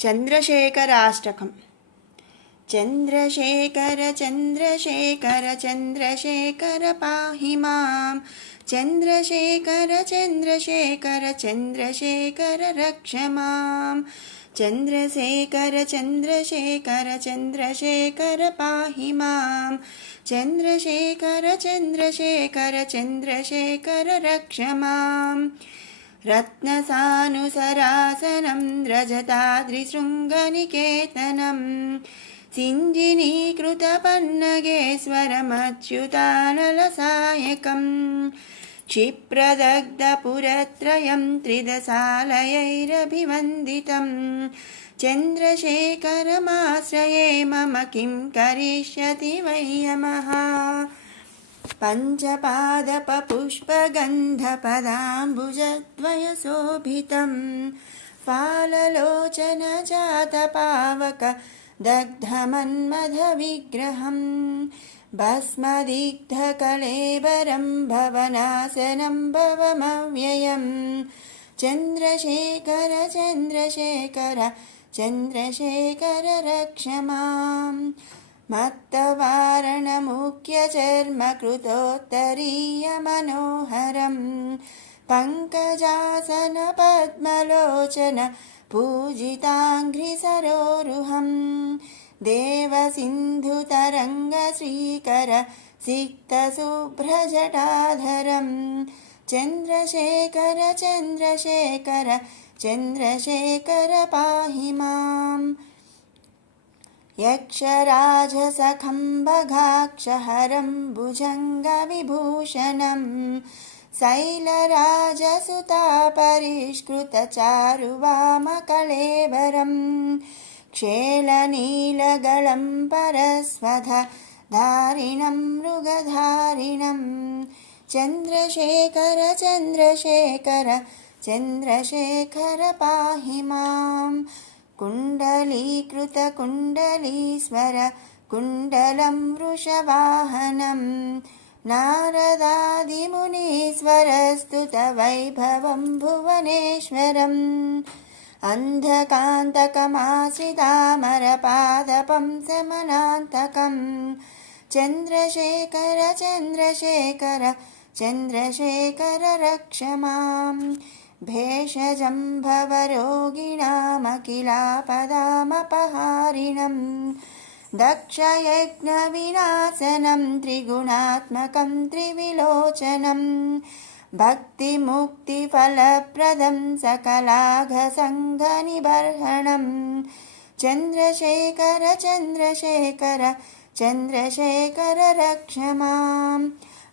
चन्द्रशेखराष्टकम्। चन्द्रशेखर चन्द्रशेखर चन्द्रशेखर पाहि मां। चन्द्रशेखर चन्द्रशेखर चन्द्रशेखर रक्ष मां। चन्द्रशेखर चन्द्रशेखर चन्द्रशेखर पाहि मां। चन्द्रशेखर चन्द्रशेखर चन्द्रशेखर रक्ष मां। रत्नसानुसरासनं रजताद्रिशृङ्गनिकेतनं सिञ्जिनीकृतपन्नगेश्वरमच्युतानलसायकं क्षिप्रदग्धपुरत्रयं त्रिदशालयैरभिवन्दितं चन्द्रशेखरमाश्रये मम किं करिष्यति वै यमः। पञ्चपादपपुष्पगन्धपदाम्बुजद्वयशोभितं फाललोचनजातपावक दग्धमन्मथविग्रहं भस्मदिग्धकलेबरं भवनाशनं भवमव्ययं चन्द्रशेखर चन्द्रशेखर चन्द्रशेखर रक्ष मां। मत्तवारणमुख्यचर्मकृतोत्तरीयमनोहरं पङ्कजासनपद्मलोचन पूजिताङ्घ्रिसरोरुहं देवसिन्धुतरङ्गश्रीकर सिक्तशुभ्रजटाधरं चन्द्रशेखर चन्द्रशेखर चन्द्रशेखर पाहि मां। यक्षराजसखम्बगाक्षहरं भुजङ्गविभूषणं शैलराजसुतापरिष्कृतचारुवामकळेबरं क्षेलनीलगलं परस्वधारिणं मृगधारिणं चन्द्रशेखर चन्द्रशेखर चन्द्रशेखर पाहि मां। कुण्डलीकृतकुण्डलीश्वर कुण्डलं वृषवाहनं नारदादिमुनीश्वरस्तुतवैभवं भुवनेश्वरम् अन्धकान्तकमाश्रितामरपादपं समनान्तकं चन्द्रशेखर चन्द्रशेखर चन्द्रशेखर रक्ष मां। भेषजं भवरोगिणामखिलापदामपहारिणं दक्षयज्ञविनाशनं त्रिगुणात्मकं त्रिविलोचनं भक्तिमुक्तिफलप्रदं सकलाघसङ्घनिबर्हणं चन्द्रशेखर चन्द्रशेखर चन्द्रशेखर रक्ष मां।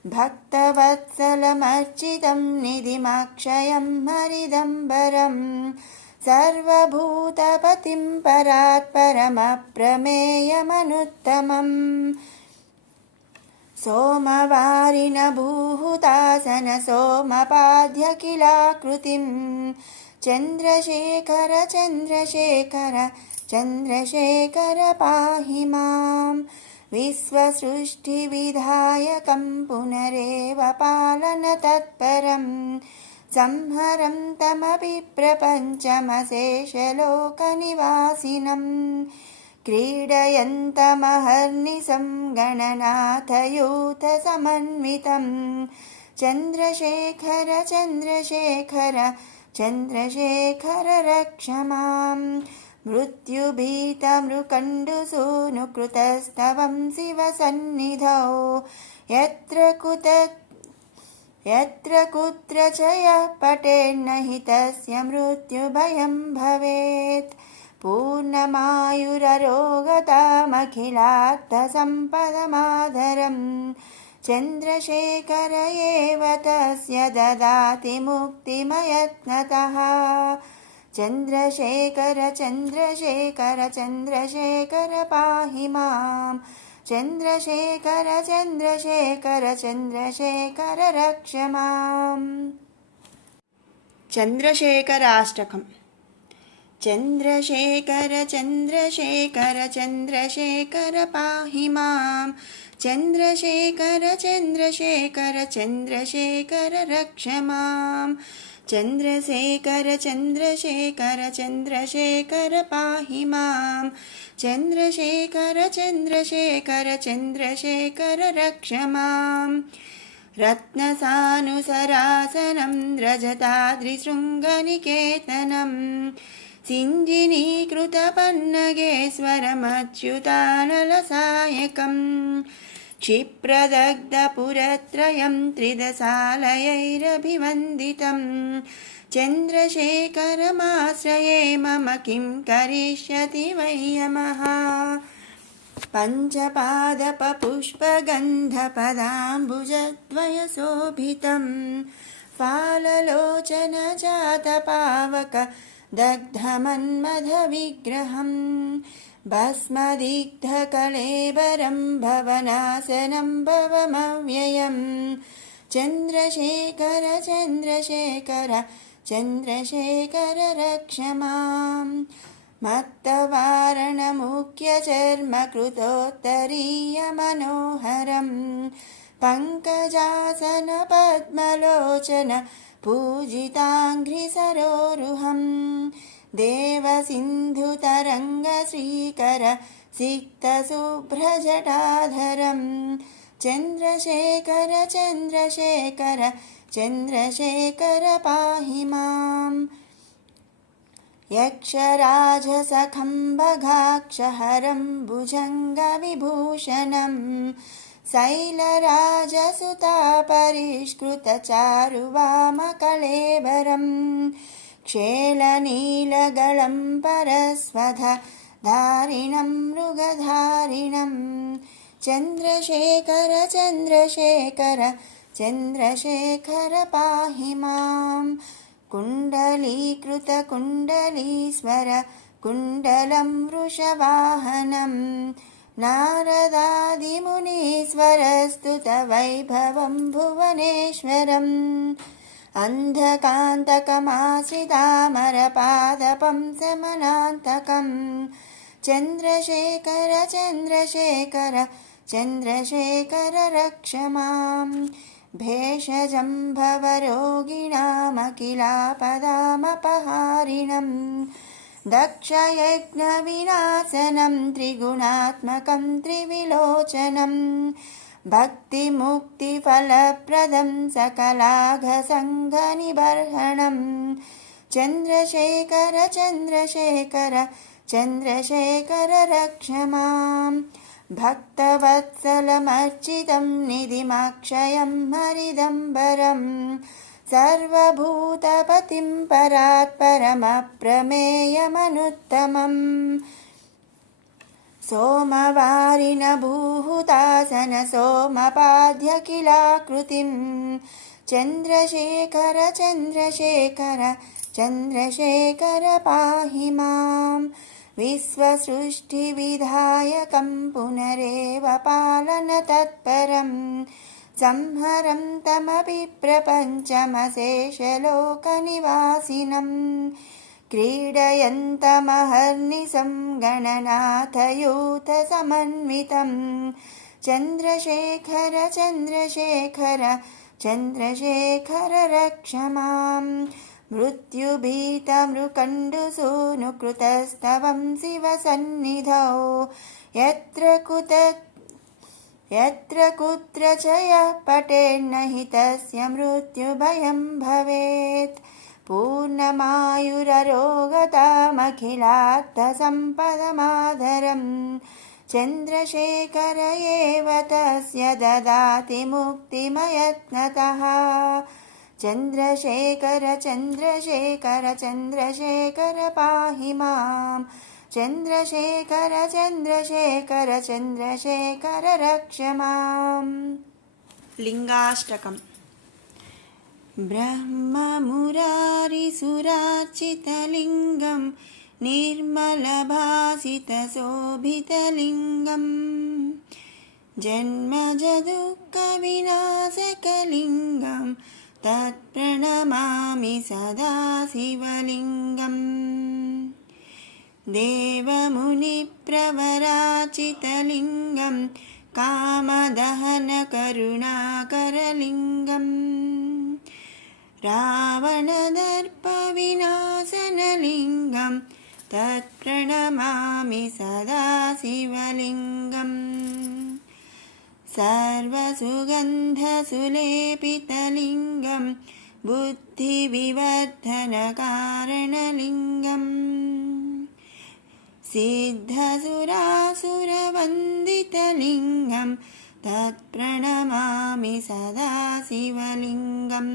भक्तवत्सलमर्चितं निधिमक्षयं हरिदम्बरं सर्वभूतपतिं परात्परमप्रमेयमनुत्तमं सोमवारिणभूहुतासन सोमपाद्यखिलाकृतिं चन्द्रशेखर चन्द्रशेखर चन्द्रशेखर पाहि मां। विश्वसृष्टिविधायकं पुनरेव पालनतत्परं संहरं तमपि प्रपञ्चमशेषलोकनिवासिनं क्रीडयन्तमहर्निशं गणनाथयूथसमन्वितं चन्द्रशेखर चन्द्रशेखर चन्द्रशेखर रक्ष मां। मृत्युभीतमृकण्डुसूनुकृतस्तवं शिवसन्निधौ यत्र कुत्र च यः पठेन्न हि तस्य मृत्युभयं भवेत् पूर्णमायुररोगतामखिलार्थसम्पदमाधरं चन्द्रशेखर एव तस्य ददाति मुक्तिमयत्नतः चन्द्रशेखर चन्द्रशेखर चन्द्रशेखर पाहि मां। चन्द्रशेखर चन्द्रशेखर चन्द्रशेखर रक्ष मां। चन्द्रशेखराष्टकम्। चन्द्रशेखर चन्द्रशेखर चन्द्रशेखर पाहि मां। चन्द्रशेखर चन्द्रशेखर चन्द्रशेखर रक्ष मां। चन्द्रशेखर चन्द्रशेखर चन्द्रशेखर पाहि मां चन्द्रशेखर चन्द्रशेखर चन्द्रशेखर रक्ष मां रत्नसानुसरासनं रजताद्रिशृङ्गनिकेतनं सिञ्जिनीकृतपन्नगेश्वरमच्युतानलसायकम् क्षिप्रदग्धपुरत्रयं त्रिदशालयैरभिवन्दितं चन्द्रशेखरमाश्रये मम किं करिष्यति वै यमः पञ्चपादपपुष्पगन्धपदाम्बुजद्वयशोभितं फाललोचनजातपावक दग्धमन्मथविग्रहं भस्मदिग्धकळेबरं भवनाशनं भवमव्ययं चन्द्रशेखर चन्द्रशेखर चन्द्रशेखर रक्ष मां मत्तवारणमुख्यचर्मकृतोत्तरीयमनोहरं पङ्कजासनपद्मलोचन पूजिताङ्घ्रिसरोरुहं देवसिन्धुतरङ्गश्रीकर सिक्तशुभ्रजटाधरं चन्द्रशेखर चन्द्रशेखर चन्द्रशेखर पाहि मां यक्षराजसखम्बगाक्षहरं भुजङ्गविभूषणं शैलराजसुतापरिष्कृतचारुवामकळेबरं क्षेलनीलगलं परस्वधारिणं मृगधारिणं चन्द्रशेखर चन्द्रशेखर चन्द्रशेखर पाहि मां कुण्डलीकृतकुण्डलीश्वर कुण्डलं वृषवाहनं नारदादिमुनीश्वरस्तुतवैभवं भुवनेश्वरम् अन्धकान्तकमाश्रितामरपादपं समनान्तकं चन्द्रशेखर चन्द्रशेखर चन्द्रशेखर रक्ष मां भेषजं भवरोगिणामखिलापदामपहारिणं दक्षयज्ञविनाशनं त्रिगुणात्मकं त्रिविलोचनं भक्तिमुक्तिफलप्रदं सकलाघसङ्घनिबर्हणं चन्द्रशेखर चन्द्रशेखर चन्द्रशेखर रक्ष मां भक्तवत्सलमर्चितं निधिमक्षयं हरिदम्बरं सर्वभूतपतिं परात्परमप्रमेयमनुत्तमम् सोमवारिणभूहुतासन सोमपाद्यखिलाकृतिं चन्द्रशेखर चन्द्रशेखर चन्द्रशेखर पाहि मां विश्वसृष्टिविधायकं पुनरेव पालनतत्परं संहरं तमपि प्रपञ्चमशेषलोकनिवासिनं क्रीडयन्तमहर्निशं गणनाथयूथसमन्वितं चन्द्रशेखर चन्द्रशेखर चन्द्रशेखर रक्ष मां मृत्युभीतमृकण्डुसूनुकृतस्तवं शिवसन्निधौ यत्र कुत्र च यः पठेन्न हि तस्य मृत्युभयं भवेत् पूर्णमायुररोगतामखिलार्थसम्पदमाधरं चन्द्रशेखर एव तस्य ददाति मुक्तिमयत्नतः चन्द्रशेखर चन्द्रशेखर चन्द्रशेखर पाहि मां चन्द्रशेखर चन्द्रशेखर चन्द्रशेखर रक्ष मां लिङ्गाष्टकम् ब्रह्ममुरारिसुरार्चितलिङ्गं निर्मलभासितशोभितलिङ्गं जन्मजदुःखविनाशकलिङ्गं तत्प्रणमामि सदा शिवलिङ्गम् देवमुनिप्रवराचितलिङ्गं कामदहनकरुणाकरलिङ्गं रावणदर्पविनाशनलिङ्गं तत्प्रणमामि सदा शिवलिङ्गम् सर्वसुगन्धसुलेपितलिङ्गं बुद्धिविवर्धनकारणलिङ्गम् सिद्धसुरासुरवन्दितलिङ्गं तत्प्रणमामि सदा शिवलिङ्गम्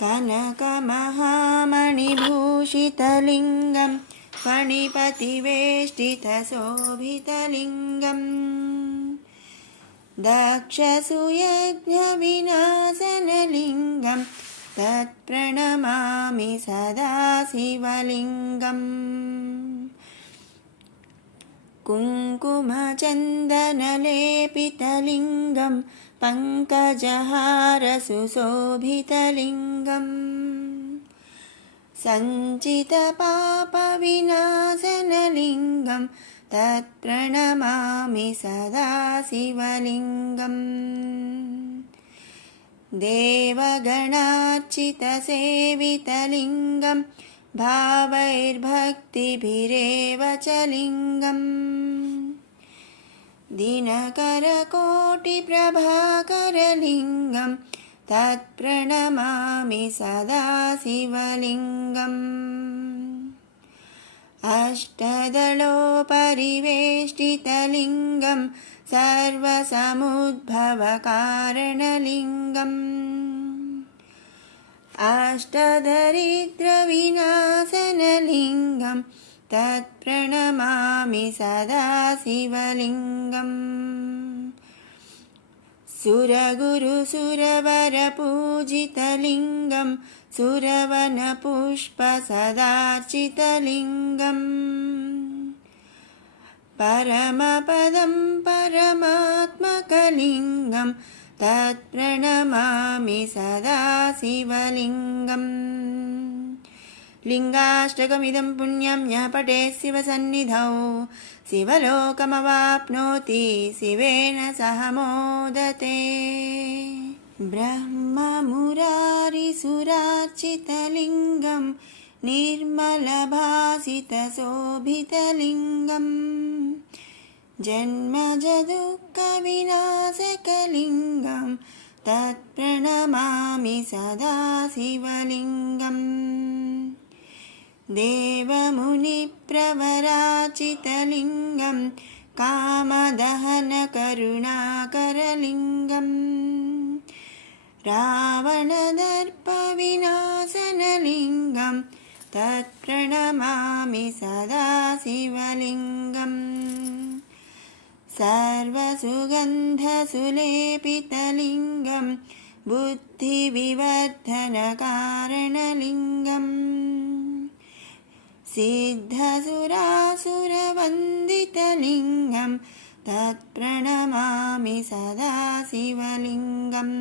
कनकमहामणिभूषितलिङ्गं फणिपतिवेष्टितशोभितलिङ्गम् दक्षसुयज्ञविनाशनलिङ्गं तत्प्रणमामि सदा शिवलिङ्गम् कुङ्कुमचन्दनलेपितलिङ्गं पङ्कजहारसुशोभितलिङ्गम् सञ्चितपापविनाशनलिङ्गं तत्प्रणमामि सदा शिवलिङ्गम् देवगणार्चितसेवितलिङ्गं भावैर्भक्तिभिरेव च लिङ्गम् दिनकरकोटिप्रभाकरलिङ्गं तत्प्रणमामि सदा शिवलिङ्गम् अष्टदलोपरिवेष्टितलिङ्गं सर्वसमुद्भवकारणलिङ्गम् अष्टदरिद्रविनाशनलिङ्गं तत्प्रणमामि सदा शिवलिङ्गम् सुरगुरुसुरवरपूजितलिङ्गं सुरवनपुष्पसदार्चितलिङ्गम् परमपदं परमात्मकलिङ्गं तत्प्रणमामि सदा शिवलिङ्गम् लिङ्गाष्टकमिदं पुण्यं यः पठेत् शिवसन्निधौ शिवलोकमवाप्नोति शिवेन सह मोदते ब्रह्ममुरारिसुरार्चितलिङ्गं निर्मलभासितशोभितलिङ्गम् जन्मजदुःखविनाशकलिङ्गं तत्प्रणमामि सदा शिवलिङ्गम् देवमुनिप्रवराचितलिङ्गं कामदहनकरुणाकरलिङ्गम् रावणदर्पविनाशनलिङ्गं तत्प्रणमामि सदा शिवलिङ्गम् सर्वसुगन्धसुलेपितलिङ्गं बुद्धिविवर्धनकारणलिङ्गम् सिद्धसुरासुरवन्दितलिङ्गं तत्प्रणमामि सदा शिवलिङ्गम्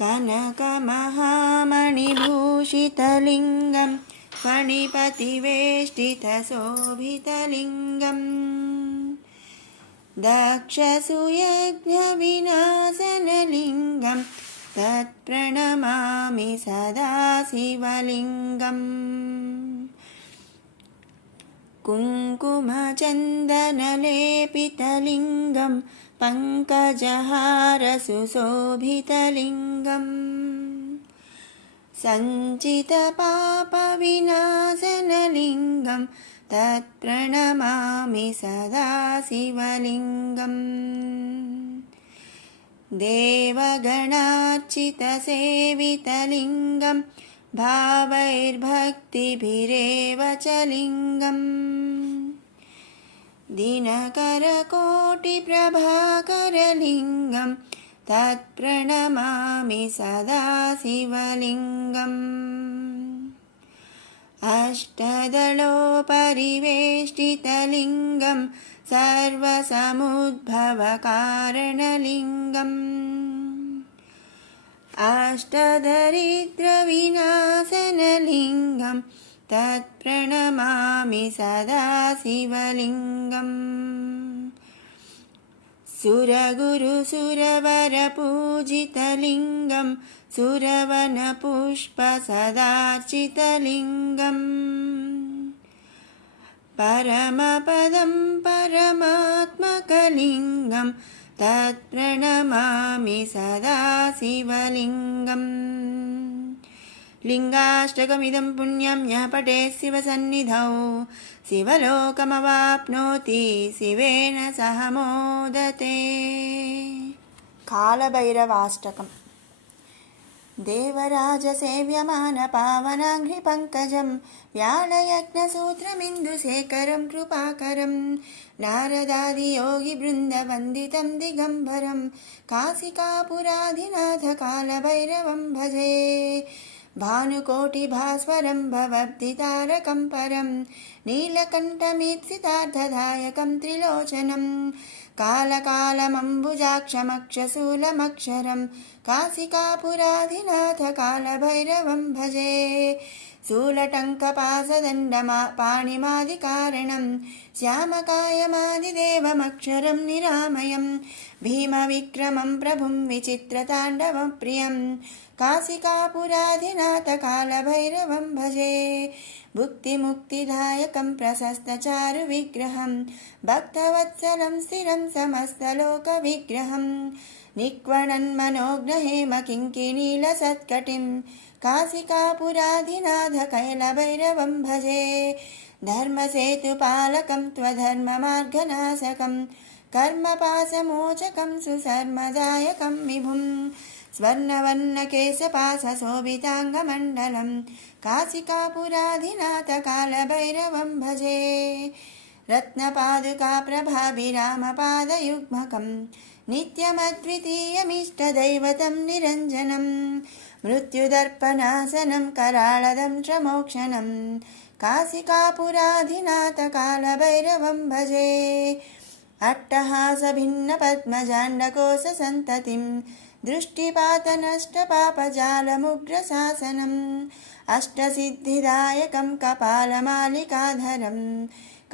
कनकमहामणिभूषितलिङ्गं फणिपतिवेष्टितशोभितलिङ्गम् दक्षसुयज्ञविनाशनलिङ्गं तत्प्रणमामि सदा शिवलिङ्गम् कुङ्कुमचन्दनलेपितलिङ्गं पङ्कजहारसुशोभितलिङ्गम् सञ्चितपापविनाशनलिङ्गं तत्प्रणमामि सदा शिवलिङ्गम् देवगणार्चितसेवितलिङ्गं भावैर्भक्तिभिरेव च लिङ्गम् दिनकरकोटिप्रभाकरलिङ्गं तत्प्रणमामि सदा शिवलिङ्गम् अष्टदलोपरिवेष्टितलिङ्गं सर्वसमुद्भवकारणलिङ्गम् अष्टदरिद्रविनाशनलिङ्गं तत्प्रणमामि सदा शिवलिङ्गम् सुरगुरुसुरवरपूजितलिङ्गं सुरवनपुष्पसदार्चितलिङ्गम् परमपदं परमात्मकलिङ्गं तत्प्रणमामि सदा शिवलिङ्गम् लिङ्गाष्टकमिदं पुण्यं यः पठेत् शिवसन्निधौ शिवलोकमवाप्नोति शिवेन सह मोदते। कालभैरवाष्टकम् देवराजसेव्यमानपावनाङ्घ्रिपङ्कजं व्यालयज्ञसूत्रमिन्दुशेखरं कृपाकरं नारदादियोगिवृन्दवन्दितं दिगम्बरं काशिकापुराधिनाथकालभैरवं भजे। भानुकोटिभास्वरं भवद्दितारकं परं नीलकण्ठमीप्सितार्थदायकं त्रिलोचनं कालकालमम्बुजाक्षमक्षशूलमक्षरं काशिकापुराधिनाथकालभैरवं भजे। शूलटङ्कपाशदण्डपाणिमादिकारणं श्यामकायमादिदेवमक्षरं निरामयं भीमविक्रमं प्रभुं विचित्रताण्डवप्रियं काशिकापुराधिनाथकालभैरवं भजे। भुक्तिमुक्तिदायकं प्रशस्तचारुविग्रहं भक्तवत्सलं स्थिरं समस्तलोकविग्रहं निक्वणन्मनोग्रहेमकिङ्किणीलसत्कटिं काशिकापुराधिनाथकैलभैरवं भजे। धर्मसेतुपालकं त्वधर्ममार्गनाशकं कर्मपाशमोचकं सुसर्मदायकं विभुं स्वर्णवर्णकेशपाशशोभिताङ्गमण्डलं काशिकापुराधिनाथकालभैरवं भजे। रत्नपादुकाप्रभाभिरामपादयुग्मकं नित्यमद्वितीयमिष्टदैवतं निरञ्जनं मृत्युदर्पणासनं कराळदंष्ट्रमोक्षणं काशिकापुराधिनाथकालभैरवं भजे। अट्टहासभिन्नपद्मजाण्डकोशसन्ततिं दृष्टिपातनष्टपापजालमुग्रशासनम् अष्टसिद्धिदायकं कपालमालिकाधरं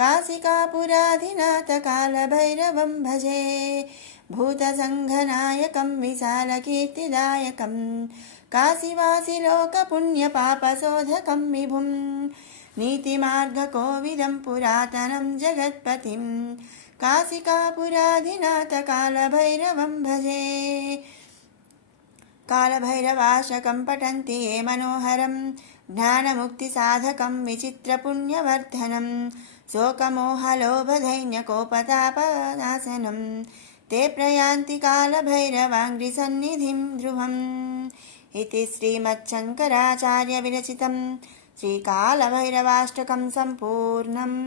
काशिकापुराधिनाथकालभैरवं भजे। भूतसङ्घनायकं विशालकीर्तिदायकं काशीवासिलोकपुण्यपापशोधकं विभुं नीतिमार्गकोविदं पुरातनं जगत्पतिं काशिकापुराधिनाथकालभैरवं भजे। कालभैरवाष्टकं पठन्ति ये मनोहरं ज्ञानमुक्तिसाधकं विचित्रपुण्यवर्धनं शोकमोहलोभदैन्यकोपतापनाशनं ते प्रयान्ति कालभैरवाङ्घ्रिसन्निधिं ध्रुवम् इति श्रीमच्छङ्कराचार्यविरचितं श्रीकालभैरवाष्टकं सम्पूर्णम्।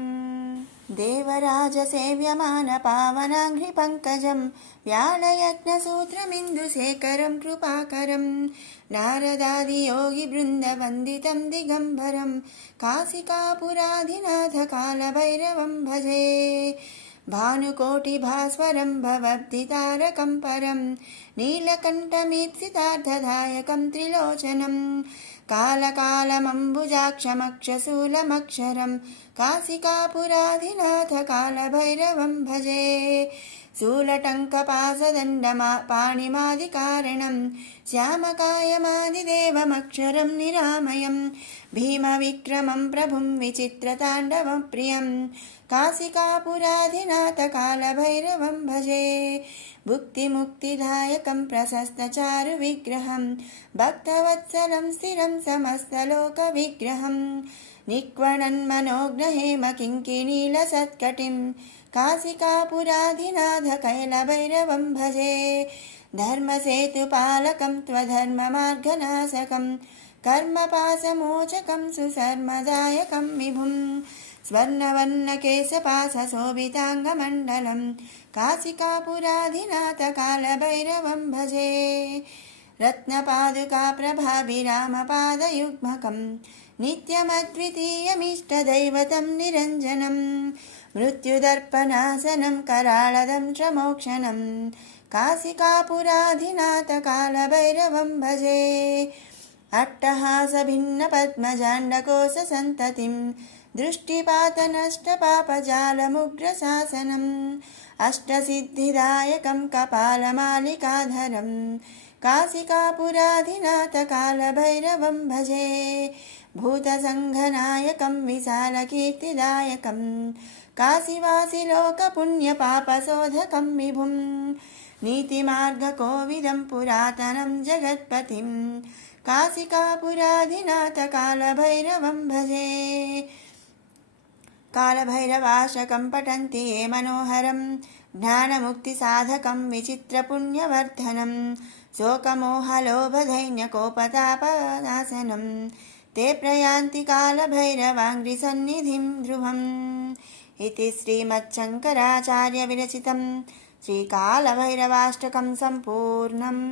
देवराजसेव्यमानपावनाङ्घ्रिपङ्कजं व्यालयज्ञसूत्रमिन्दुशेखरं कृपाकरं नारदादियोगिवृन्दवन्दितं दिगम्बरं काशिकापुराधिनाथकालभैरवं भजे। भानुकोटिभास्वरं भवद्दितारकं परं नीलकण्ठमीप्सितार्थदायकं त्रिलोचनं कालकालमम्बुजाक्षमक्षशूलमक्षरं काशिकापुराधिनाथकालभैरवं भजे। शूलटङ्कपाशदण्डपाणिमादिकारणं श्यामकायमादिदेवमक्षरं निरामयं भीमविक्रमं प्रभुं विचित्रताण्डवप्रियं काशिकापुराधिनाथकालभैरवं भजे। भुक्तिमुक्तिदायकं प्रशस्तचारुविग्रहं भक्तवत्सलं स्थिरं समस्तलोकविग्रहं निक्वणन्मनोग्रहेमकिङ्किणीलसत्कटिं काशिकापुराधिनाथकैलभैरवं भजे। धर्मसेतुपालकं त्वधर्ममार्गनाशकं कर्मपाशमोचकं सुसर्मदायकं विभुं स्वर्णवर्णकेशपाशशोभिताङ्गमण्डलं काशिकापुराधिनाथकालभैरवं भजे। रत्नपादुकाप्रभाभिरामपादयुग्मकं नित्यमद्वितीयमिष्टदैवतं निरञ्जनं मृत्युदर्पणासनं कराळदंष्ट्रमोक्षणं काशिकापुराधिनाथकालभैरवं भजे। अट्टहासभिन्नपद्मजाण्डकोशसन्ततिं दृष्टिपातनष्टपापजालमुग्रशासनम् अष्टसिद्धिदायकं कपालमालिकाधरं काशिकापुराधिनाथकालभैरवं भजे भूतसङ्घनायकं विशालकीर्तिदायकं काशीवासिलोकपुण्यपापशोधकं विभुं नीतिमार्गकोविदं पुरातनं जगत्पतिं काशिकापुराधिनाथकालभैरवं भजे कालभैरवाष्टकं पठन्ति ये मनोहरं ज्ञानमुक्तिसाधकं विचित्रपुण्यवर्धनं शोकमोहलोभदैन्यकोपतापनाशनं ते प्रयान्ति कालभैरवाङ्घ्रिसन्निधिं ध्रुवम् इति श्रीमच्छङ्कराचार्यविरचितं श्रीकालभैरवाष्टकं सम्पूर्णम्।